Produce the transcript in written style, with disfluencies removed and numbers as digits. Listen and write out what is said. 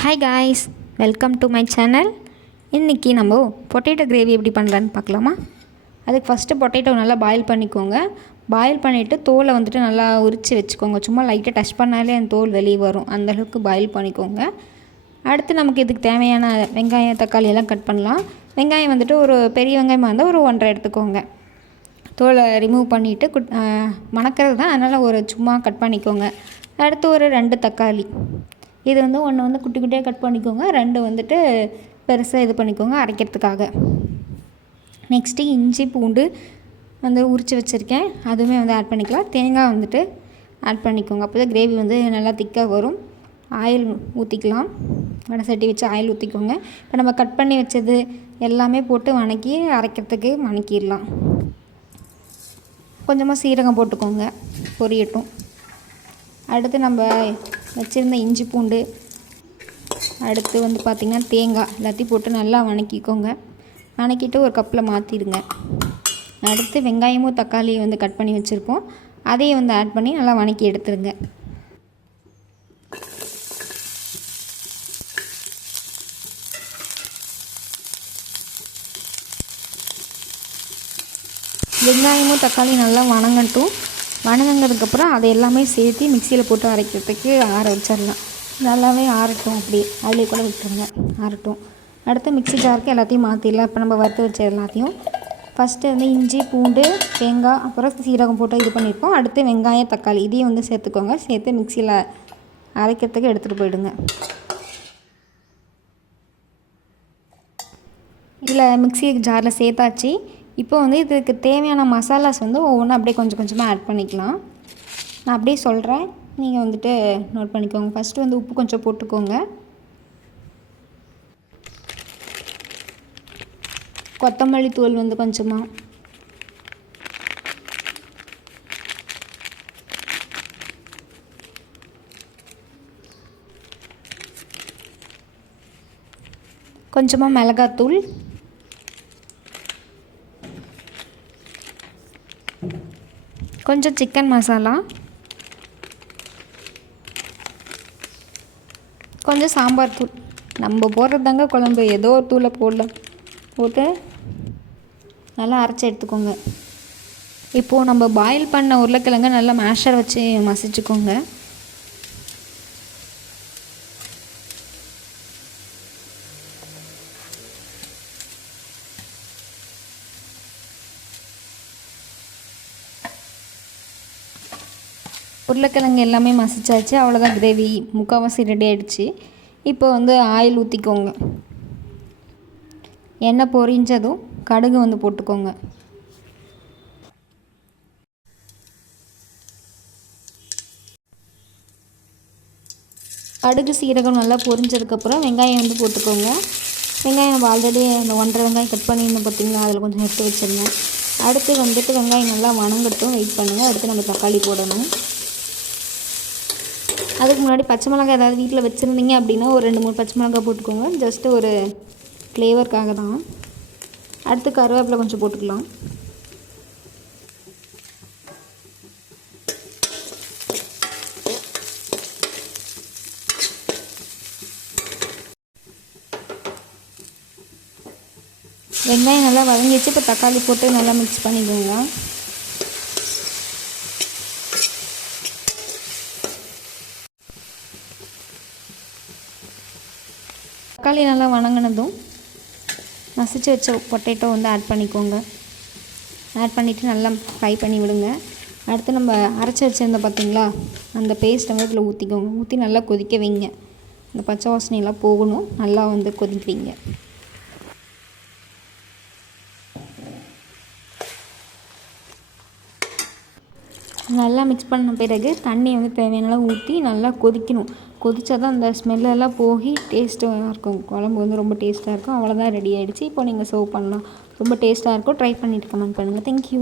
Hi guys, welcome to my channel. இன்றைக்கி நம்ம potato gravy எப்படி பண்ணலான்னு பார்க்கலாமா? அதுக்கு ஃபஸ்ட்டு பொட்டேட்டோ நல்லா பாயில் பண்ணிக்கோங்க. பாயில் பண்ணிவிட்டு தோலை வந்துட்டு நல்லா உரித்து வச்சுக்கோங்க. சும்மா லைட்டாக டச் பண்ணாலே அந்த தோல் வெளியே வரும், அந்தளவுக்கு பாயில் பண்ணிக்கோங்க. அடுத்து நமக்கு இதுக்கு தேவையான வெங்காயம் தக்காளி எல்லாம் கட் பண்ணலாம். வெங்காயம் வந்துட்டு ஒரு பெரிய வெங்காயமாக இருந்தால் ஒரு 1.5 எடுத்துக்கோங்க. தோலை ரிமூவ் பண்ணிவிட்டு மணக்கிறது தான், அதனால் ஒரு சும்மா கட் பண்ணிக்கோங்க. அடுத்து ஒரு 2 தக்காளி, இது வந்து ஒன்று வந்து குட்டி குட்டியாக கட் பண்ணிக்கோங்க, 2 வந்துட்டு பெருசாக இது பண்ணிக்கோங்க அரைக்கிறதுக்காக. நெக்ஸ்ட்டு இஞ்சி பூண்டு வந்து உரித்து வச்சுருக்கேன், அதுவுமே வந்து ஆட் பண்ணிக்கலாம். தேங்காய் வந்துட்டு ஆட் பண்ணிக்கோங்க, அப்போ தான் கிரேவி வந்து நல்லா திக்காக வரும். ஆயில் ஊற்றிக்கலாம், வடை சட்டி வச்சு ஆயில் ஊற்றிக்கோங்க. இப்போ நம்ம கட் பண்ணி வச்சது எல்லாமே போட்டு வணக்கி அரைக்கிறதுக்கு வணக்கிடலாம். கொஞ்சமாக சீரகம் போட்டுக்கோங்க, பொரியட்டும். அடுத்து நம்ம வச்சுருந்த இஞ்சி பூண்டு, அடுத்து வந்து பார்த்திங்கன்னா தேங்காய் எல்லாத்தையும் போட்டு நல்லா வணக்கிக்கோங்க. வணக்கிட்டு ஒரு கப்பில் மாற்றிடுங்க. அடுத்து வெங்காயமும் தக்காளியும் வந்து கட் பண்ணி வச்சுருப்போம், அதையும் வந்து ஆட் பண்ணி நல்லா வணக்கி எடுத்துருங்க. வெங்காயமும் தக்காளியும் நல்லா வணங்கட்டும். வணங்கினதுக்கப்புறம் அதை எல்லாமே சேர்த்து மிக்சியில் போட்டு அரைக்கிறதுக்கு ஆற வச்சிடலாம். நல்லாவே ஆறட்டும், அப்படியே அதிலே கூட விட்டுருங்க, ஆறட்டும். அடுத்து மிக்சி ஜாருக்கு எல்லாத்தையும் மாற்றிடலாம். இப்போ நம்ம வறுத்து வச்ச எல்லாத்தையும் ஃபஸ்ட்டு வந்து இஞ்சி பூண்டு தேங்காய் அப்புறம் சீரகம் போட்டு இது பண்ணியிருப்போம். அடுத்து வெங்காயம் தக்காளி இதையும் வந்து சேர்த்துக்கோங்க. சேர்த்து மிக்சியில் அரைக்கிறதுக்கு எடுத்துகிட்டு போயிடுங்க. இல்லை, மிக்சி ஜாரில் சேர்த்தாச்சு. இப்போ வந்து இதுக்கு தேவையான மசாலாஸ் வந்து ஒவ்வொன்றும் அப்படியே கொஞ்சம் கொஞ்சமாக ஆட் பண்ணிக்கலாம். நான் அப்படியே சொல்கிறேன், நீங்கள் வந்துட்டு நோட் பண்ணிக்கோங்க. ஃபஸ்ட்டு வந்து உப்பு கொஞ்சம் போட்டுக்கோங்க. கொத்தமல்லி தூள் வந்து கொஞ்சமாக, கொஞ்சமாக மிளகாத்தூள், கொஞ்சம் சிக்கன் மசாலா, கொஞ்சம் சாம்பார் தூள். நம்ம போடுறதாங்க குழம்பு, ஏதோ ஒரு தூளை போடலாம். போட்டு நல்லா அரைச்சி எடுத்துக்கோங்க. இப்போது நம்ம பாயில் பண்ண உருளைக்கிழங்க நல்லா மேஷர் வச்சு மசிச்சுக்கோங்க. உருளைக்கிழங்கு எல்லாமே மசிச்சாச்சு, அவ்வளோதான். கிரேவி முக்கால்வாசி ரெடி ஆகிடுச்சு. இப்போ வந்து ஆயில் ஊற்றிக்கோங்க. எண்ணெய் பொரிஞ்சதும் கடுகு வந்து போட்டுக்கோங்க. கடுகு சீரகம் நல்லா பொரிஞ்சதுக்கப்புறம் வெங்காயம் வந்து போட்டுக்கோங்க. வெங்காயம் நம்ம ஆல்ரெடி அந்த 1.5 வெங்காயம் கட் பண்ணியிருந்தோம் பார்த்திங்களா, அதில் கொஞ்சம் எடுத்து வச்சுருந்தேன். அடுத்து வந்துட்டு வெங்காயம் நல்லா வணங்கட்டும், வெயிட் பண்ணுங்கள். அடுத்து நம்ம தக்காளி போடணும். அதுக்கு முன்னாடி பச்சை மிளகாய் ஏதாவது வீட்டில் வச்சுருந்தீங்க அப்படின்னா ஒரு 2-3 பச்சை மிளகாய் போட்டுக்கோங்க, ஜஸ்ட்டு ஒரு ஃப்ளேவருக்காக தான். அடுத்து கருவேப்பிலை கொஞ்சம் போட்டுக்கலாம். வெங்காயம் நல்லா வதங்கிச்சு. இப்போ தக்காளி போட்டு நல்லா மிக்ஸ் பண்ணிக்கோங்க. தக்காளி நல்லா வணங்கினதும் மசிச்சு வச்ச பொட்டேட்டோ வந்து ஆட் பண்ணிக்கோங்க. ஆட் பண்ணிவிட்டு நல்லா ஃப்ரை பண்ணி விடுங்க. அடுத்து நம்ம அரைச்சி வச்சுருந்த பார்த்திங்களா, அந்த பேஸ்ட்டை வந்து இதில் ஊற்றிக்கோங்க. ஊற்றி நல்லா கொதிக்க வைங்க. அந்த பச்சை வாசனையெல்லாம் போகணும், நல்லா வந்து கொதிக்க வைங்க. நல்லா மிக்ஸ் பண்ண பிறகு தண்ணி வந்து தேவையான அளவு ஊற்றி நல்லா கொதிக்கணும். கொதித்தா தான் அந்த ஸ்மெல்லெல்லாம் போய் டேஸ்ட்டாக இருக்கும். குழம்பு வந்து ரொம்ப டேஸ்ட்டாக இருக்கும். அவ்வளோதான், ரெடி ஆகிடுச்சு. இப்போ நீங்கள் சர்வ் பண்ணலாம். ரொம்ப டேஸ்ட்டாக இருக்கும். ட்ரை பண்ணிவிட்டு கமெண்ட் பண்ணுங்கள். தேங்க்யூ.